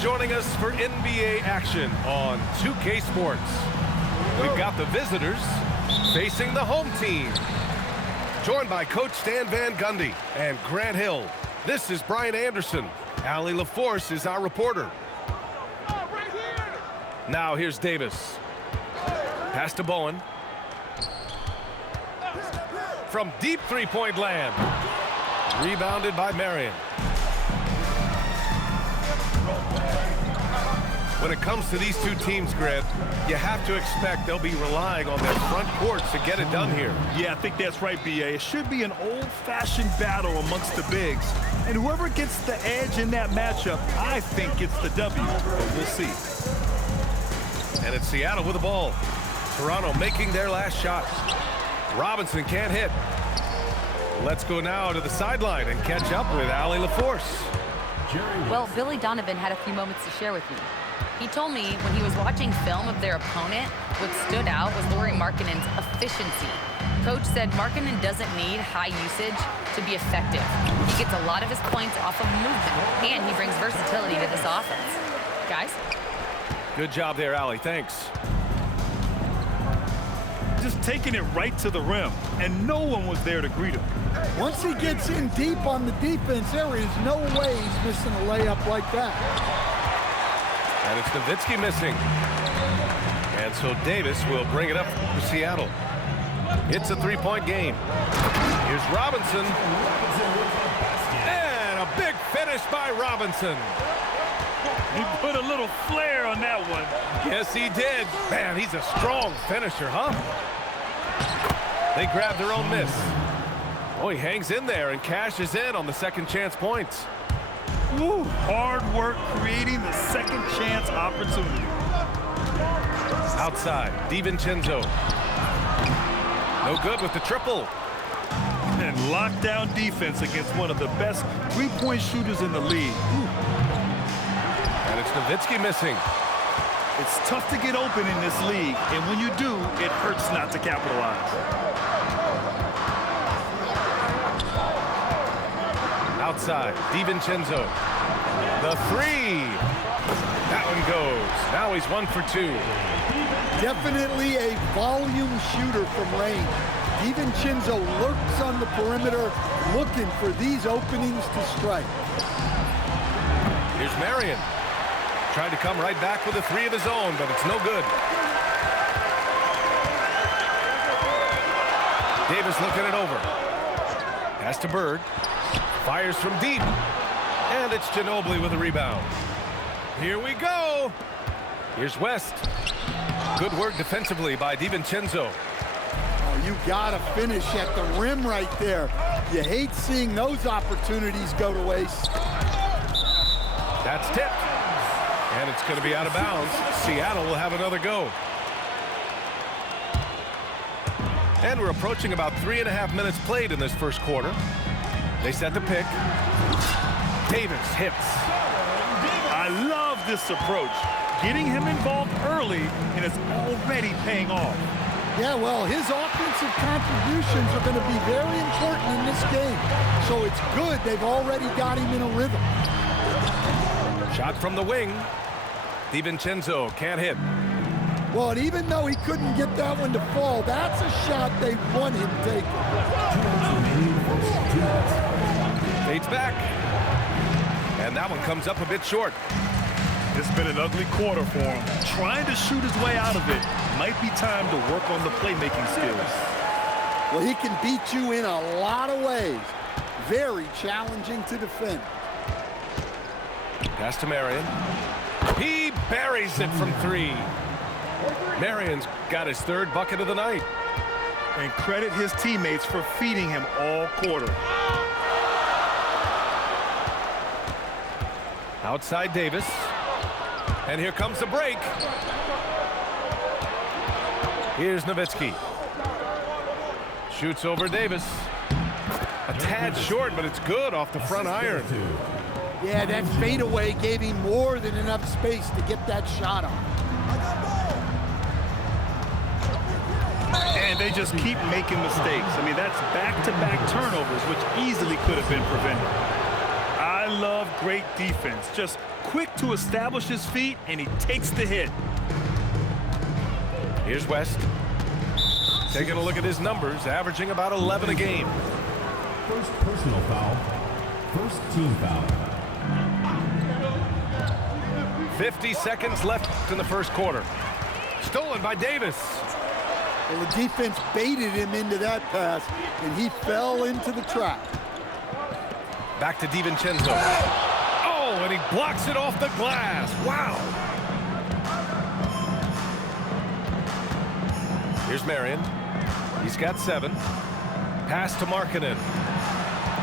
joining us for NBA action on 2K Sports. We've got the visitors facing the home team. Joined by Coach Stan Van Gundy and Grant Hill. This is Brian Anderson. Allie LaForce is our reporter. Now here's Davis. Pass to Bowen. From deep three-point land. Rebounded by Marion. When it comes to these two teams, Grant, you have to expect they'll be relying on their front courts to get it done here. Yeah, I think that's right, B.A. It should be an old-fashioned battle amongst the bigs. And whoever gets the edge in that matchup, I think gets the W. But we'll see. And it's Seattle with the ball. Toronto making their last shot. Robinson can't hit. Let's go now to the sideline and catch up with Allie LaForce. Well, Billy Donovan had a few moments to share with me. He told me when he was watching film of their opponent, what stood out was Lauri Markkanen's efficiency. Coach said Markkanen doesn't need high usage to be effective. He gets a lot of his points off of movement, and he brings versatility to this offense. Guys? Good job there, Allie. Thanks. Just taking it right to the rim, and no one was there to greet him. Once he gets in deep on the defense, there is no way he's missing a layup like that. And it's Nowitzki missing. And so Davis will bring it up for Seattle. It's a three-point game. Here's Robinson. And a big finish by Robinson. He put a little flair on that one. Yes, he did. Man, he's a strong finisher, huh? They grab their own miss. Oh, he hangs in there and cashes in on the second chance points. Ooh, hard work creating the second chance opportunity. Outside, DiVincenzo. No good with the triple. And lockdown defense against one of the best three-point shooters in the league. Ooh. And it's Nowitzki missing. It's tough to get open in this league, and when you do, it hurts not to capitalize. Outside, DiVincenzo. The three. That one goes. Now he's 1 for 2. Definitely a volume shooter from range. DiVincenzo lurks on the perimeter, looking for these openings to strike. Here's Marion. Tried to come right back with a three of his own, but it's no good. Davis looking it over. Pass to Bird. Fires from deep. And it's Ginobili with a rebound. Here we go. Here's West. Good work defensively by DiVincenzo. Oh, you gotta finish at the rim right there. You hate seeing those opportunities go to waste. That's tipped. And it's going to be out of bounds. Seattle will have another go. And we're approaching about 3.5 minutes played in this first quarter. They set the pick. Davis hits. I love this approach. Getting him involved early, and it's already paying off. Yeah, well, his offensive contributions are going to be very important in this game. So it's good they've already got him in a rhythm. Shot from the wing. DiVincenzo can't hit. Well, and even though he couldn't get that one to fall, that's a shot they want him taking. Fades back. And that one comes up a bit short. It's been an ugly quarter for him. Trying to shoot his way out of it. Might be time to work on the playmaking skills. Well, he can beat you in a lot of ways. Very challenging to defend. Pass to Marion. He buries it from three. Marion's got his third bucket of the night. And credit his teammates for feeding him all quarter. Outside Davis. And here comes the break. Here's Nowitzki. Shoots over Davis. A tad short, but it's good off the front iron. Yeah, that fadeaway gave him more than enough space to get that shot on. And they just keep making mistakes. I mean, that's back-to-back turnovers, which easily could have been prevented. I love great defense. Just quick to establish his feet, and he takes the hit. Here's West. Taking a look at his numbers, averaging about 11 a game. First personal foul. First team foul. 50 seconds left in the first quarter. Stolen by Davis. Well, the defense baited him into that pass, and he fell into the trap. Back to DiVincenzo. Oh, and he blocks it off the glass. Wow. Here's Marion. He's got 7. Pass to Markkanen.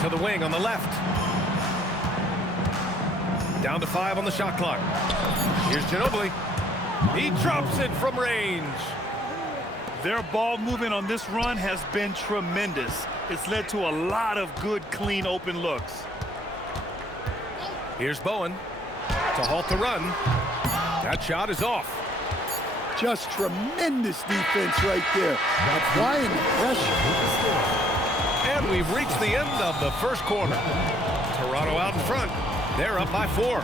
To the wing on the left. Down to 5 on the shot clock. Here's Ginobili. He drops it from range. Their ball movement on this run has been tremendous. It's led to a lot of good, clean, open looks. Here's Bowen to halt the run. That shot is off. Just tremendous defense right there. Applying the pressure. And we've reached the end of the first quarter. Toronto out in front. They're up by 4.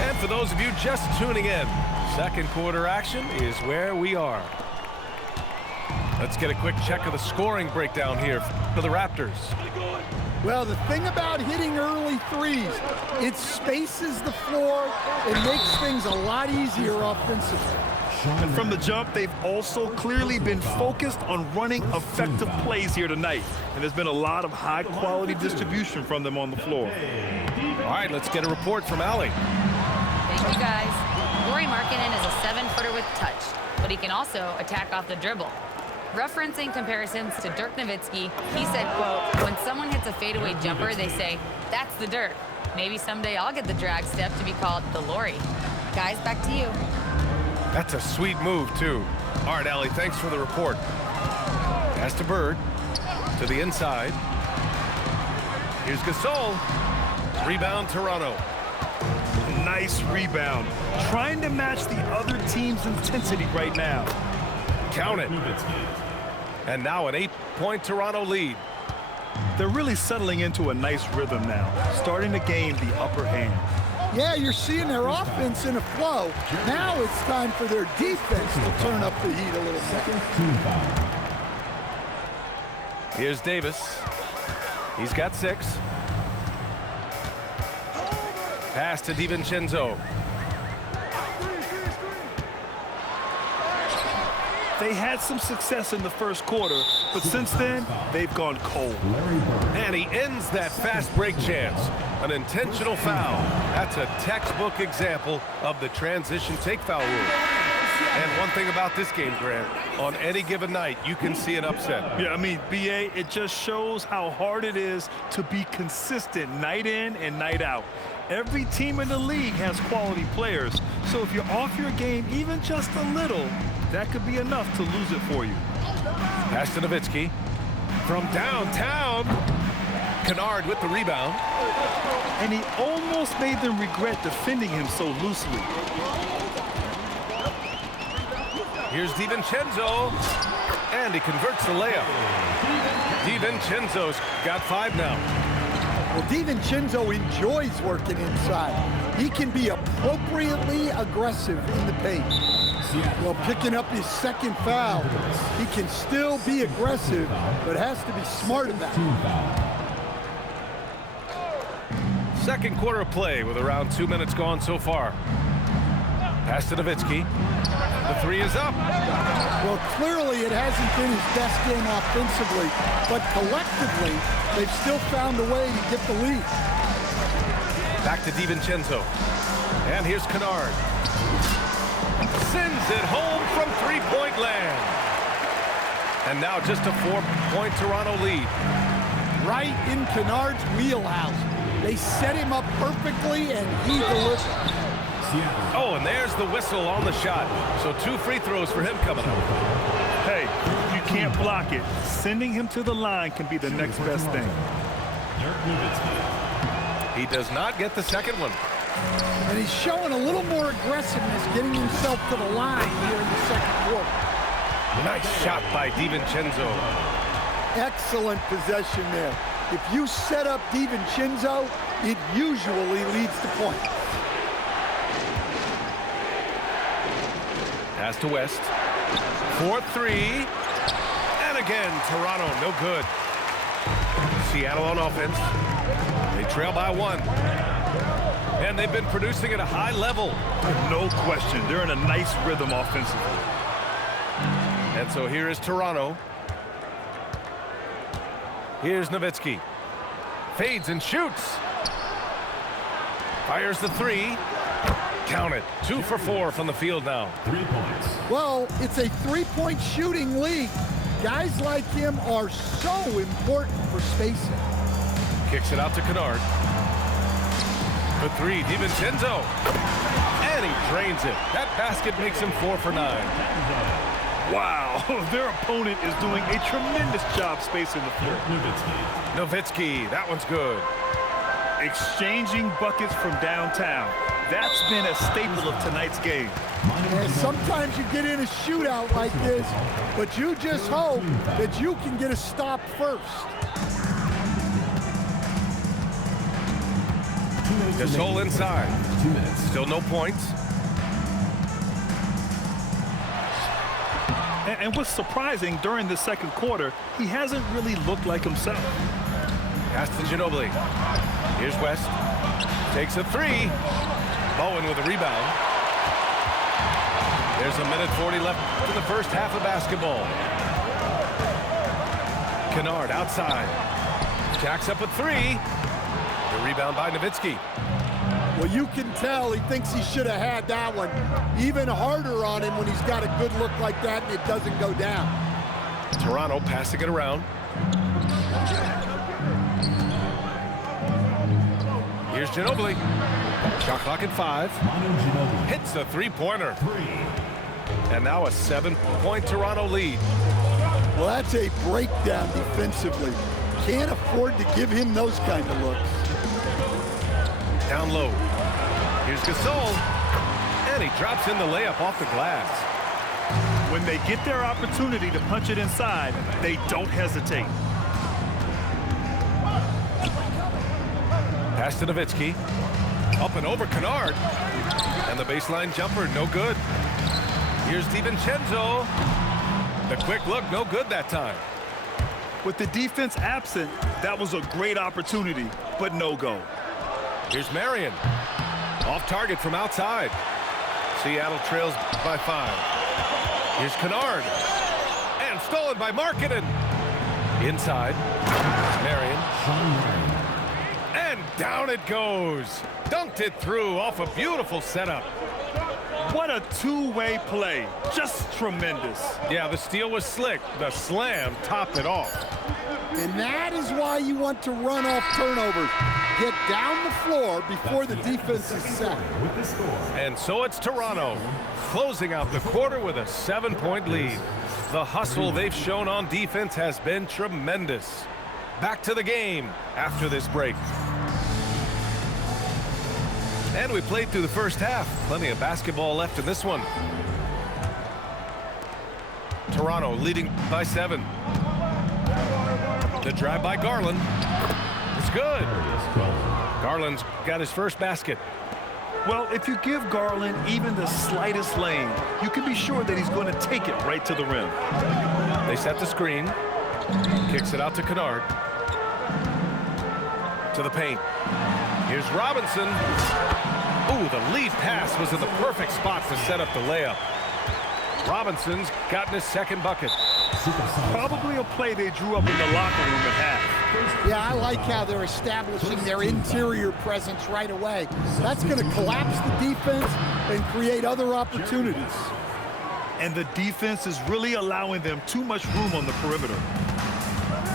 And for those of you just tuning in, second quarter action is where we are. Let's get a quick check of the scoring breakdown here for the Raptors. Well, the thing about hitting early threes, it spaces the floor and makes things a lot easier offensively. And from the jump, they've also clearly been focused on running effective plays here tonight. And there's been a lot of high-quality distribution from them on the floor. All right, let's get a report from Allie. Thank you, guys. Lauri Markkanen is a 7-footer with touch, but he can also attack off the dribble. Referencing comparisons to Dirk Nowitzki, he said, quote, "When someone hits a fadeaway jumper, they say, that's the Dirk. Maybe someday I'll get the drag step to be called the Lauri." Guys, back to you. That's a sweet move, too. All right, Allie, thanks for the report. Pass to Bird. To the inside. Here's Gasol. Rebound, Toronto. Nice rebound. Trying to match the other team's intensity right now. Count it. And now an 8-point Toronto lead. They're really settling into a nice rhythm now, starting to gain the upper hand. Yeah, you're seeing their offense in a flow. Now it's time for their defense to turn up the heat a little bit. Here's Davis. He's got 6. Pass to DiVincenzo. They had some success in the first quarter, but since then, they've gone cold. And he ends that fast break chance. An intentional foul. That's a textbook example of the transition take foul rule. And one thing about this game, Grant, on any given night, you can see an upset. Yeah, I mean, BA, it just shows how hard it is to be consistent night in and night out. Every team in the league has quality players, so if you're off your game even just a little, that could be enough to lose it for you. Pass to Nowitzki. From downtown, Kennard with the rebound. And he almost made them regret defending him so loosely. Here's DiVincenzo, and he converts the layup. DiVincenzo's got 5 now. Well, DiVincenzo enjoys working inside. He can be appropriately aggressive in the paint. Well, picking up his second foul, he can still be aggressive, but has to be smart about it. Second quarter of play with around 2 minutes gone so far. Pass to Nowitzki. The 3 is up. Well, clearly it hasn't been his best game offensively, but collectively, they've still found a way to get the lead. Back to DiVincenzo. And here's Kennard. Sends it home from 3-point land. And now just a 4-point Toronto lead. Right in Kennard's wheelhouse. They set him up perfectly, and he delivered. Oh, and there's the whistle on the shot. So 2 free throws for him coming up. Hey, you can't block it. Sending him to the line can be the next best thing. He does not get the second one. And he's showing a little more aggressiveness, getting himself to the line here in the second quarter. Nice shot by DiVincenzo. Excellent possession there. If you set up DiVincenzo, it usually leads to points. Pass to West. 4-3. And again, Toronto, no good. Seattle on offense. They trail by 1. And they've been producing at a high level. No question. They're in a nice rhythm offensively. And so here is Toronto. Here's Nowitzki. Fades and shoots. Fires the 3. Count it. 2 for 4 from the field now. 3 points. Well, it's a three-point shooting league. Guys like him are so important for spacing. Kicks it out to Kennard. The 3, DiVincenzo. And he drains it. That basket makes him 4 for 9. Wow, their opponent is doing a tremendous job spacing the floor. Nowitzki, that one's good. Exchanging buckets from downtown. That's been a staple of tonight's game. And sometimes you get in a shootout like this, but you just hope that you can get a stop first. Gasol inside. 2 minutes. Still no points. And what's surprising, during the second quarter, he hasn't really looked like himself. Pass to Ginobili. Here's West. Takes a 3. Bowen with a rebound. There's a minute 40 left in the first half of basketball. Kennard outside. Jacks up a 3. The rebound by Nowitzki. Well, you can tell he thinks he should have had that one. Even harder on him when he's got a good look like that and it doesn't go down. Toronto passing it around. Here's Ginobili. Shot clock at 5. Hits a 3-pointer. And now a 7-point Toronto lead. Well, that's a breakdown defensively. Can't afford to give him those kind of looks. Down low. Here's Gasol. And he drops in the layup off the glass. When they get their opportunity to punch it inside, they don't hesitate. Pass to Nowitzki. Up and over Kennard. And the baseline jumper, no good. Here's DiVincenzo. The quick look, no good that time. With the defense absent, that was a great opportunity, but no go. Here's Marion. Off target from outside. Seattle trails by 5. Here's Kennard. And stolen by Markkanen. Inside. Marion. And down it goes. Dunked it through off a beautiful setup. What a two-way play. Just tremendous. Yeah, the steal was slick. The slam topped it off. And that is why you want to run off turnovers. Get down the floor before the defense is set. And so it's Toronto closing out the quarter with a 7-point lead. The hustle they've shown on defense has been tremendous. Back to the game after this break. And we played through the first half. Plenty of basketball left in this one. Toronto leading by 7. The drive by Garland. It's good. Garland's got his first basket. Well, if you give Garland even the slightest lane, you can be sure that he's going to take it right to the rim. They set the screen. Kicks it out to Kennard. To the paint. Here's Robinson. Ooh, the lead pass was in the perfect spot to set up the layup. Robinson's gotten his second bucket. Probably a play they drew up in the locker room at half. Yeah, I like how they're establishing their interior presence right away. That's going to collapse the defense and create other opportunities. And the defense is really allowing them too much room on the perimeter.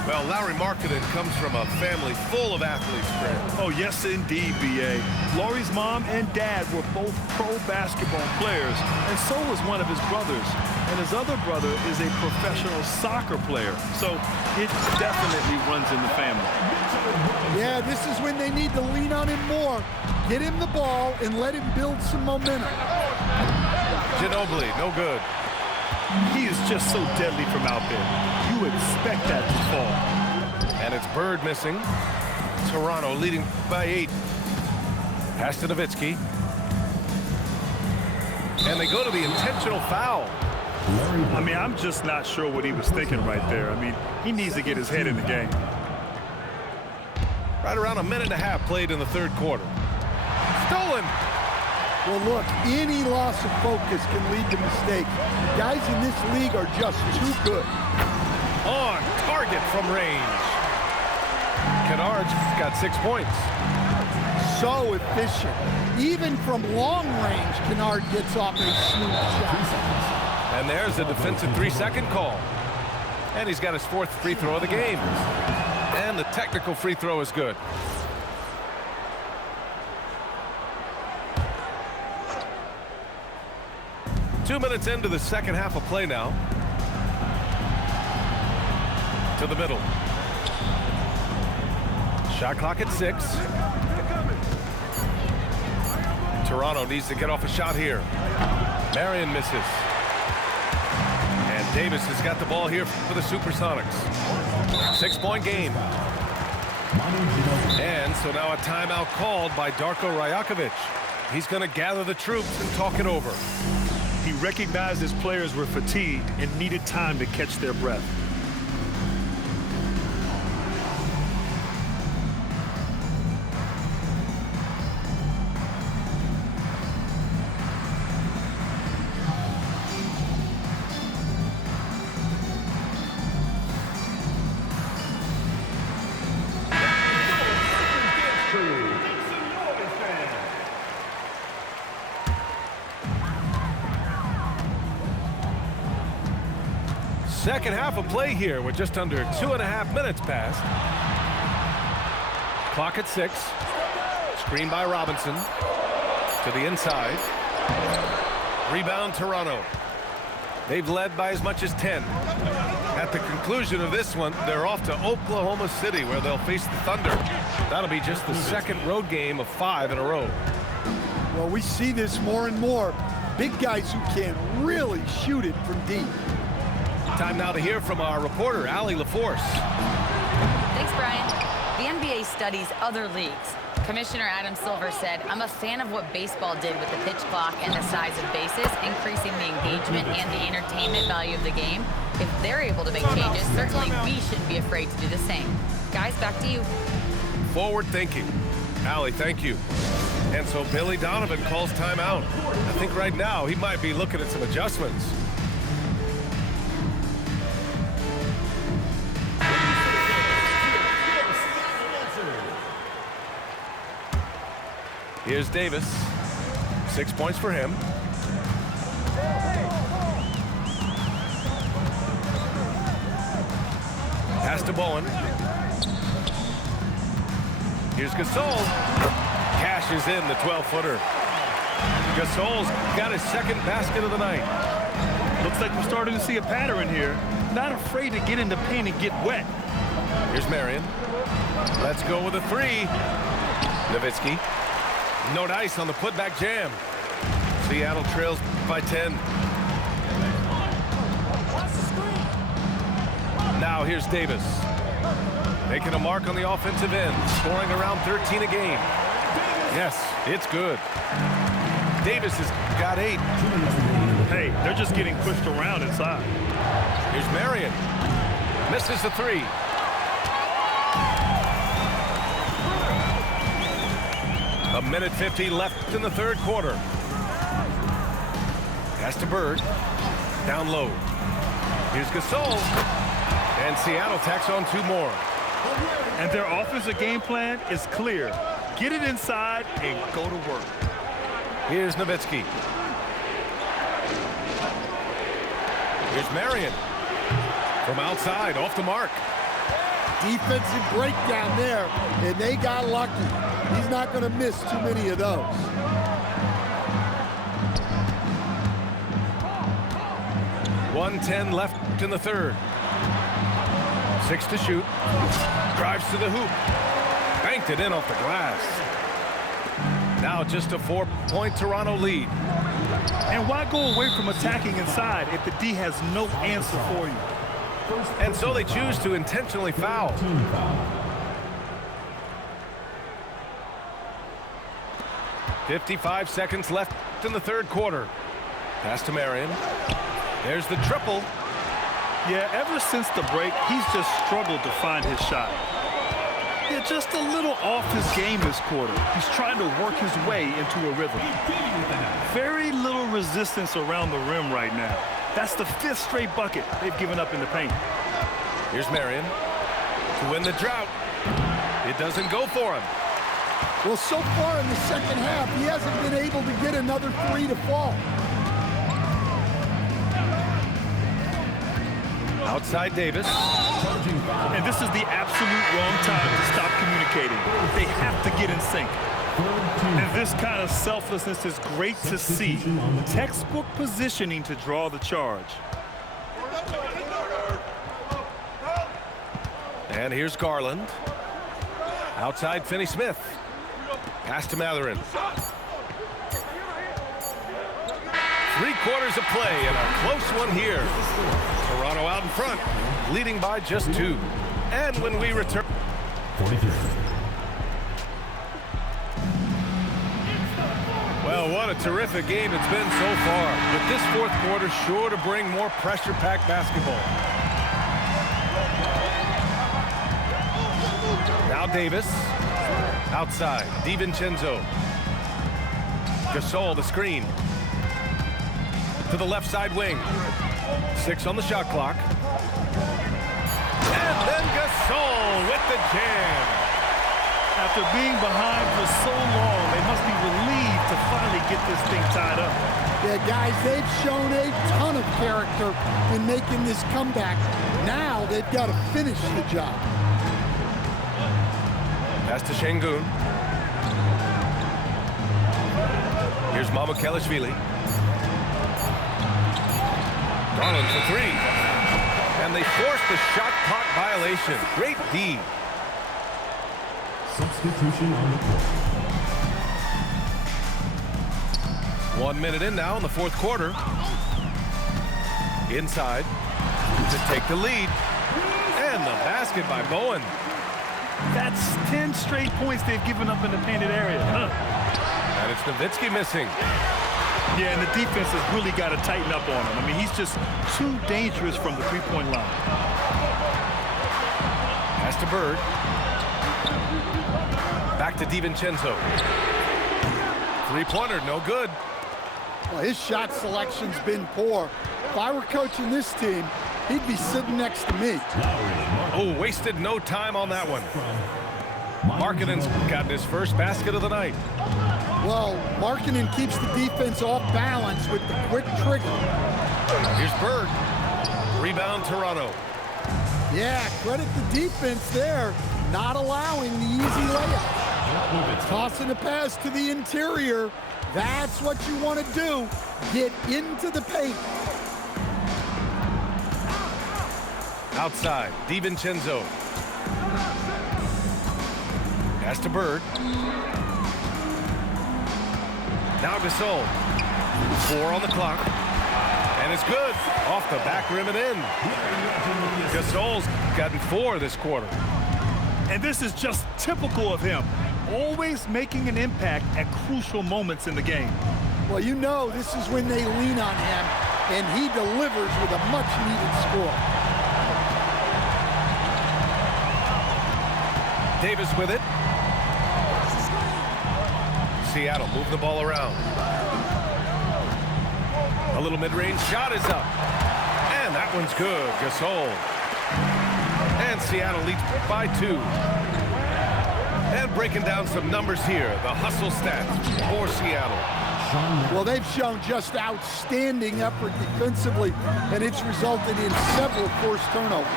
Well, Larry Markkanen comes from a family full of athletes, Fred. Oh, yes, indeed, B.A. Laurie's mom and dad were both pro basketball players, and so was one of his brothers. And his other brother is a professional soccer player, so it definitely runs in the family. Yeah, this is when they need to lean on him more. Get him the ball and let him build some momentum. Ginobili, no good. He is just so deadly from out there. You expect that to fall. And it's Bird missing. Toronto leading by 8. Pass to Nowitzki. And they go to the intentional foul. I mean, I'm just not sure what he was thinking right there. I mean, he needs to get his head in the game. Right around a minute and a half played in the third quarter. Stolen. Well, look, any loss of focus can lead to mistakes. Guys in this league are just too good. On target from range. Kennard's got 6 points. So efficient. Even from long range, Kennard gets off a smooth shot. And there's a defensive 3-second call. And he's got his 4th free throw of the game. And the technical free throw is good. Two minutes into the second half of play now. To the middle. Shot clock at 6. Toronto needs to get off a shot here. Marion misses. And Davis has got the ball here for the Supersonics. 6-point game. And so now a timeout called by Darko Rajakovic. He's going to gather the troops and talk it over. He recognized his players were fatigued and needed time to catch their breath. Second half of play here with just under 2.5 minutes passed. Clock at 6. Screen by Robinson. To the inside. Rebound Toronto. They've led by as much as 10. At the conclusion of this one, they're off to Oklahoma City where they'll face the Thunder. That'll be just the second road game of 5 in a row. Well, we see this more and more. Big guys who can really shoot it from deep. Time now to hear from our reporter, Allie LaForce. Thanks, Brian. The NBA studies other leagues. Commissioner Adam Silver said, "I'm a fan of what baseball did with the pitch clock and the size of bases, increasing the engagement and the entertainment value of the game. If they're able to make changes, certainly we shouldn't be afraid to do the same." Guys, back to you. Forward thinking. Allie, thank you. And so Billy Donovan calls timeout. I think right now he might be looking at some adjustments. Here's Davis. 6 points for him. Pass to Bowen. Here's Gasol. Cashes in the 12-footer. Gasol's got his second basket of the night. Looks like we're starting to see a pattern here. Not afraid to get in the paint and get wet. Here's Marion. Let's go with a 3. Nowitzki. No dice on the putback jam. Seattle trails by 10. Now here's Davis. Making a mark on the offensive end. Scoring around 13 a game. Yes, it's good. Davis has got 8. Hey, they're just getting pushed around inside. Here's Marion. Misses the 3. A minute 50 left in the third quarter. Pass to Bird. Down low. Here's Gasol. And Seattle tacks on 2 more. And their offensive game plan is clear. Get it inside and go to work. Here's Nowitzki. Here's Marion. From outside, off the mark. Defensive breakdown there, and they got lucky. He's not going to miss too many of those. .110 left in the third. 6 to shoot. Drives to the hoop. Banked it in off the glass. Now just a 4-point Toronto lead. And why go away from attacking inside if the D has no answer for you? And so they choose to intentionally foul. Team foul. 55 seconds left in the third quarter. Pass to Marion. There's the triple. Yeah, ever since the break, he's just struggled to find his shot. Yeah, just a little off his game this quarter. He's trying to work his way into a rhythm. Very little resistance around the rim right now. That's the 5th straight bucket they've given up in the paint. Here's Marion to win the drought. It doesn't go for him. Well, so far in the second half, he hasn't been able to get another 3 to fall. Outside Davis. And this is the absolute wrong time to stop communicating. They have to get in sync. And this kind of selflessness is great to see. Textbook positioning to draw the charge. And here's Garland. Outside Finney-Smith. Pass to Matherin. 3 quarters of play and a close one here. Toronto out in front, leading by just 2. And when we return... 43. Well, what a terrific game it's been so far. But this fourth quarter sure to bring more pressure-packed basketball. Now Davis. Outside, DiVincenzo. Gasol, the screen. To the left side wing. 6 on the shot clock. And then Gasol with the jam. After being behind for so long, they must be relieved to finally get this thing tied up. Yeah, guys, they've shown a ton of character in making this comeback. Now they've got to finish the job. Pass to Şengün. Here's Mamukelashvili. Garland for 3. And they force the shot clock violation. Great D. Substitution on the court. 1 minute in now in the fourth quarter. Inside to take the lead. And the basket by Bowen. That's 10 straight points they've given up in the painted area. And it's Nowitzki missing. Yeah, and the defense has really got to tighten up on him. I mean, he's just too dangerous from the three-point line. Pass to Bird. Back to DiVincenzo. 3-pointer, no good. Well, his shot selection's been poor. If I were coaching this team, he'd be sitting next to me. Oh, wasted no time on that one. Markkanen's gotten his first basket of the night. Well, Markkanen keeps the defense off balance with the quick trigger. Here's Bird. Rebound Toronto. Yeah, credit the defense there, not allowing the easy layup. Tossing a pass to the interior. That's what you want to do. Get into the paint. Outside, DiVincenzo. Pass to Bird. Now Gasol. 4 on the clock. And it's good. Off the back rim and in. Gasol's gotten 4 this quarter. And this is just typical of him. Always making an impact at crucial moments in the game. Well, you know this is when they lean on him, and he delivers with a much-needed score. Davis with it. Seattle move the ball around. A little mid-range shot is up. And that one's good. Gasol. And Seattle leads by 2. And breaking down some numbers here. The hustle stats for Seattle. Well, they've shown just outstanding effort defensively, and it's resulted in several forced turnovers.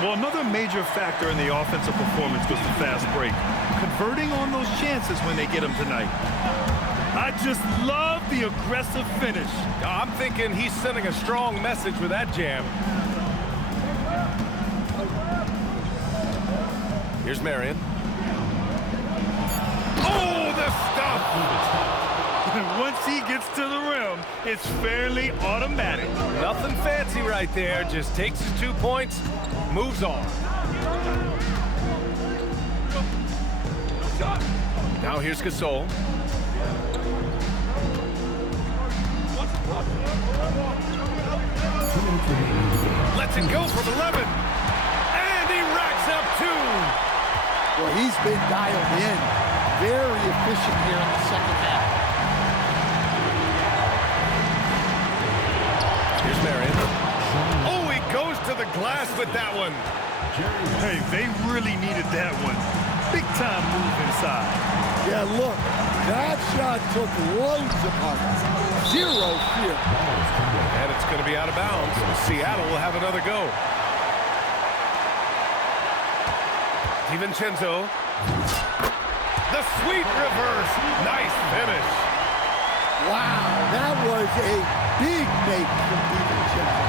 Well, another major factor in the offensive performance was the fast break. Converting on those chances when they get them tonight. I just love the aggressive finish. I'm thinking he's sending a strong message with that jam. Here's Marion. Oh, the stuff! Once he gets to the rim, it's fairly automatic. Nothing fancy right there. Just takes his 2 points, moves on. Now here's Gasol. Lets it go from 11. And he racks up 2. Well, he's been dialed in. Very efficient here in the second half. Here's Marion. Oh, he goes to the glass with that one. Hey, they really needed that one. Big time move inside. Yeah, look, that shot took loads of heart. Zero fear. And it's going to be out of bounds. Seattle will have another go. DiVincenzo. The sweet reverse. Nice finish. Wow, that was a big make from DiVincenzo.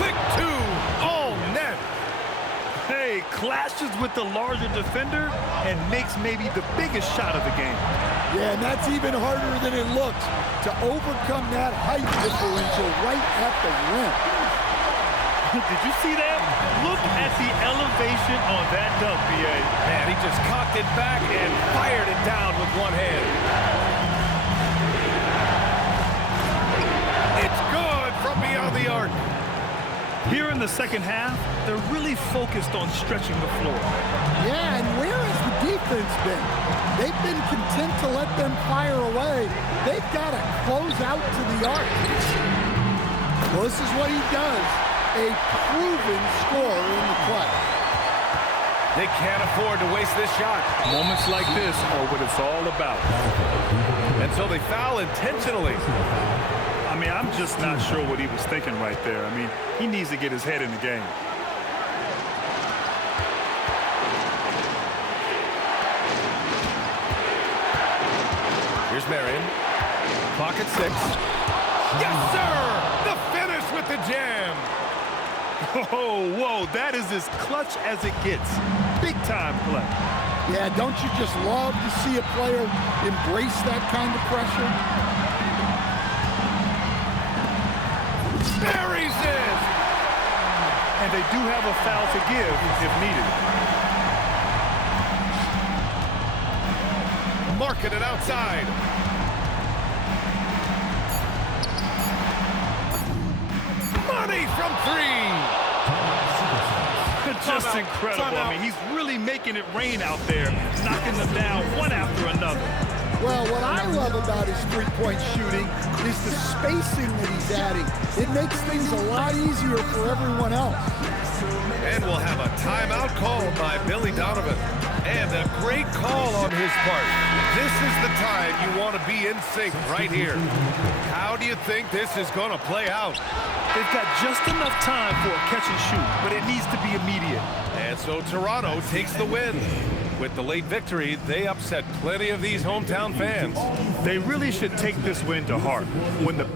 Quick 2. All net. Hey, clashes with the larger defender and makes maybe the biggest shot of the game. Yeah, and that's even harder than it looks to overcome that height differential right at the rim. Did you see that? Look at the elevation on that dunk, B.A. Man, he just cocked it back and fired it down with one hand. It's good from beyond the arc. Here in the second half, they're really focused on stretching the floor. Yeah, and where has the defense been? They've been content to let them fire away. They've got to close out to the arc. Well, this is what he does. A proven scorer in the play. They can't afford to waste this shot. Moments like this are what it's all about. And so they foul intentionally. I mean, I'm just not sure what he was thinking right there. I mean, he needs to get his head in the game. Here's Marion. Clock at 6. Yes, sir! The finish with the jam. Oh, whoa, that is as clutch as it gets. Big time play. Yeah, don't you just love to see a player embrace that kind of pressure? Buries it! And they do have a foul to give if needed. Marking it outside. Money from 3. Just incredible. I mean, he's really making it rain out there, knocking them down one after another. Well, what I love about his three-point shooting is the spacing that he's adding. It makes things a lot easier for everyone else. And we'll have a timeout called by Billy Donovan. And a great call on his part. This is the time you want to be in sync right here. How do you think this is going to play out? They've got just enough time for a catch and shoot, but it needs to be immediate. And so Toronto takes the win. With the late victory, they upset plenty of these hometown fans. They really should take this win to heart. When the